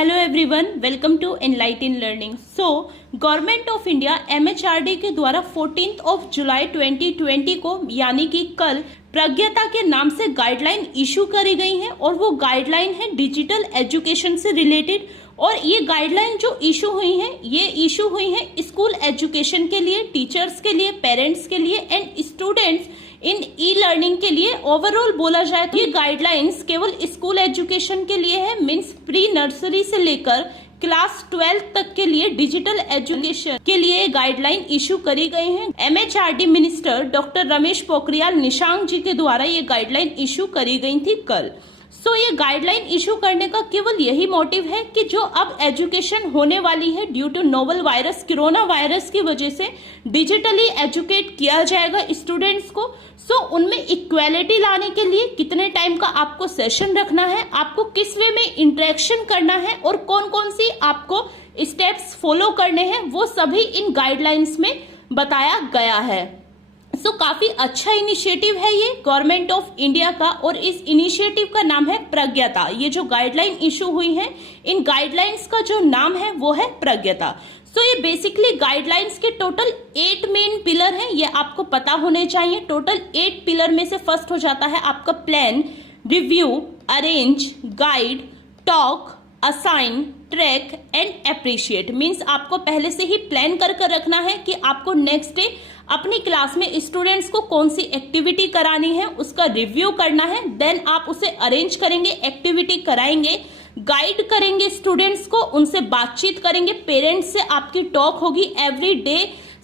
Hello everyone, welcome to enlighten learning. Government of India MHRD के द्वारा 14 जुलाई 2020 को यानी कि कल प्रज्ञता के नाम से गाइडलाइन इशू करी गई है और वो गाइडलाइन है डिजिटल एजुकेशन से रिलेटेड। और ये गाइडलाइन जो इशू हुई है ये इशू हुई है स्कूल एजुकेशन के लिए, टीचर्स के लिए, पेरेंट्स के लिए and students in e learning के लिए। ओवरऑल बोला जाए तो ये गाइडलाइंस केवल स्कूल एजुकेशन के लिए है, मीन्स प्री नर्सरी से लेकर क्लास 12 तक के लिए डिजिटल एजुकेशन के लिए गाइडलाइन इशू करी गई है। MHRD minister doctor Ramesh Pokhriyal Nishank ji के द्वारा ये गाइडलाइन इशू करी गई थी कल। ये गाइडलाइन इशू करने का केवल यही मोटिव है कि जो अब एजुकेशन होने वाली है due to novel virus corona virus की वजह से डिजिटली एजुकेट किया जाएगा स्टूडेंट्स को। उनमें इक्वालिटी लाने के लिए कितने टाइम का आपको सेशन रखना है, आपको किस वे में इंटरेक्शन करना है और कौन कौन सी आपको स्टेप्स फॉलो करने हैं, वो सभी इन गाइडलाइंस में बताया गया है। काफी अच्छा इनिशिएटिव है ये गवर्नमेंट ऑफ इंडिया का और इस इनिशिएटिव का नाम है प्रज्ञता। ये जो गाइडलाइन इशू हुई है इन गाइडलाइंस का जो नाम है वो है प्रज्ञता। ये बेसिकली गाइडलाइंस के टोटल 8 मेन पिलर हैं, ये आपको पता होने चाहिए। टोटल 8 पिलर में से फर्स्ट हो जाता है आपका plan, review, arrange, guide, talk, assign, track and appreciate. Means आपको पहले से ही प्लान कर रखना है कि आपको नेक्स्ट डे अपनी क्लास में स्टूडेंट्स को कौन सी एक्टिविटी करानी है, उसका रिव्यू करना है, देन आप उसे अरेंज करेंगे, एक्टिविटी कराएंगे, गाइड करेंगे स्टूडेंट्स को, उनसे बातचीत करेंगे, पेरेंट्स से आपकी टॉक होगी। एवरी डे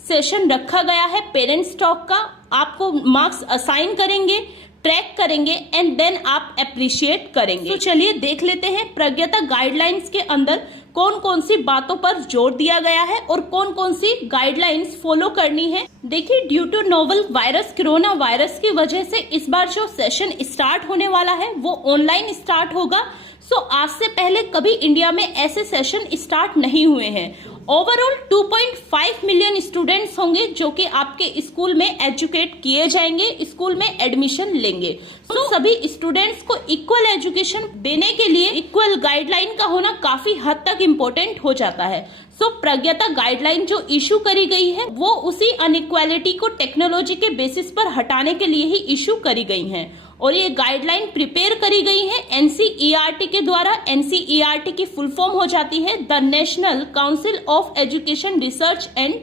सेशन रखा गया है पेरेंट्स टॉक का, आपको मार्क्स असाइन करेंगे, ट्रैक करेंगे एंड देन आप अप्रिशिएट करेंगे। चलिए देख लेते हैं प्रज्ञता गाइडलाइंस के अंदर कौन कौन सी बातों पर जोर दिया गया है और कौन कौन सी गाइडलाइंस फॉलो करनी है। देखिए, due to novel virus corona virus की वजह से इस बार जो सेशन स्टार्ट होने वाला है वो ऑनलाइन स्टार्ट होगा। आज से पहले कभी इंडिया में ऐसे सेशन स्टार्ट नहीं हुए हैं। ओवरऑल 2.5 मिलियन स्टूडेंट्स होंगे जो कि आपके स्कूल में एजुकेट किए जाएंगे, स्कूल में एडमिशन लेंगे। सभी स्टूडेंट्स को इक्वल एजुकेशन देने के लिए इक्वल गाइडलाइन का होना काफी हद तक इम्पोर्टेंट हो जाता है। प्रज्ञता गाइडलाइन जो इशू करी गई है वो उसी अनइक्वालिटी को टेक्नोलॉजी के बेसिस पर हटाने के लिए ही इशू करी गई है और ये गाइडलाइन प्रिपेयर करी गई है NCERT के द्वारा। NCERT की फुल फॉर्म हो जाती है the national council of education research and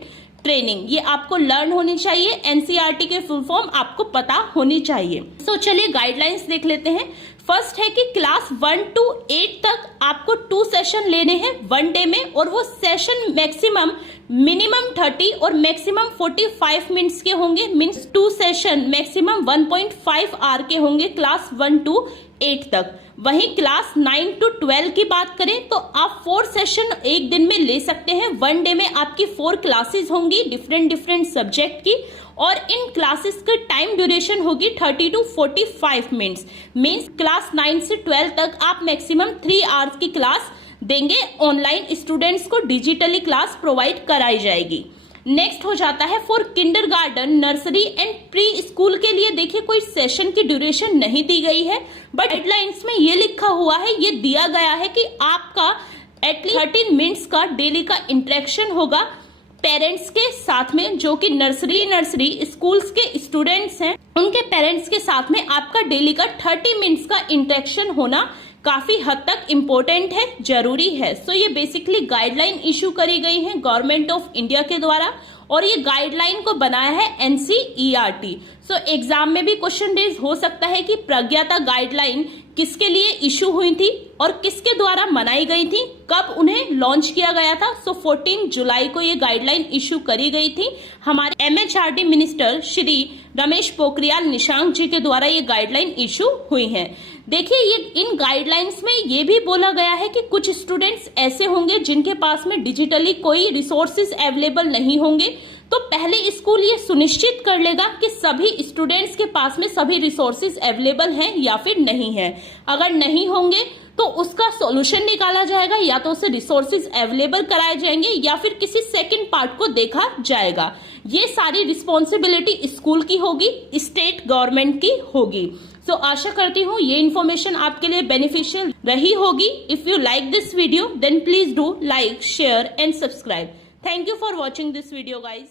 training. ये आपको लर्न होनी चाहिए, NCERT के फुल फॉर्म आपको पता होनी चाहिए। चलिए गाइडलाइंस देख लेते हैं। फर्स्ट है कि क्लास 1 to 8 तक आपको 2 सेशन लेने हैं 1 डे में और वो सेशन मैक्सिमम मिनिमम 30 और मैक्सिमम 45 मिनट्स के होंगे। मीन्स 2 सेशन मैक्सिमम 1.5 आवर के होंगे क्लास 1 to 8 तक। वहीं क्लास 9 to 12 की बात करें तो आप 4 सेशन एक दिन में ले सकते हैं। 1 डे में आपकी 4 क्लासेस होंगी डिफरेंट सब्जेक्ट की और इन क्लासेस की टाइम ड्यूरेशन होगी 30 to 45 मिनट्स। मीन्स क्लास 9 से 12 तक आप मैक्सिमम 3 आवर्स की क्लास देंगे। ऑनलाइन स्टूडेंट्स को डिजिटली क्लास प्रोवाइड कराई जाएगी। नेक्स्ट हो जाता है for kindergarten, nursery and pre school के लिए। देखिए, कोई सेशन की ड्यूरेशन नहीं दी गई है बट गाइडलाइंस में ये लिखा हुआ है, ये दिया गया है कि आपका एटलीस्ट 13 मिनट्स का डेली का इंटरेक्शन होगा पेरेंट्स के साथ में, जो कि नर्सरी स्कूल्स के स्टूडेंट्स हैं उनके पेरेंट्स के साथ में आपका डेली का 30 मिनट्स का इंटरेक्शन होना काफी हद तक इम्पोर्टेंट है, जरूरी है। ये बेसिकली गाइडलाइन इशू करी गई है गवर्नमेंट ऑफ इंडिया के द्वारा और ये गाइडलाइन को बनाया है NCERT। एग्जाम में भी क्वेश्चन रेज हो सकता है कि प्रज्ञता गाइडलाइन किसके लिए इशू हुई थी और किसके द्वारा बनाई गई थी, कब उन्हें लॉन्च किया गया था। 14 जुलाई को ये गाइडलाइन इशू करी गई थी। हमारे MHRD मिनिस्टर श्री रमेश पोखरियाल निशंक जी के द्वारा ये गाइडलाइन इशू हुई है। देखिए, ये इन गाइडलाइंस में ये भी बोला गया है कि कुछ स्टूडेंट्स ऐसे होंगे जिनके पास में डिजिटली कोई रिसोर्सेज अवेलेबल नहीं होंगे, तो पहले स्कूल ये सुनिश्चित कर लेगा कि सभी स्टूडेंट्स के पास में सभी रिसोर्सेज अवेलेबल हैं या फिर नहीं है। अगर नहीं होंगे तो उसका सॉल्यूशन निकाला जाएगा, या तो उसे रिसोर्सेज अवेलेबल कराए जाएंगे या फिर किसी सेकंड पार्ट को देखा जाएगा। ये सारी रिस्पॉन्सिबिलिटी स्कूल की होगी, स्टेट गवर्नमेंट की होगी। सो आशा करती हूँ ये इन्फॉर्मेशन आपके लिए बेनिफिशियल रही होगी। If you like this video then please do like, share and subscribe. Thank you for watching this video guys.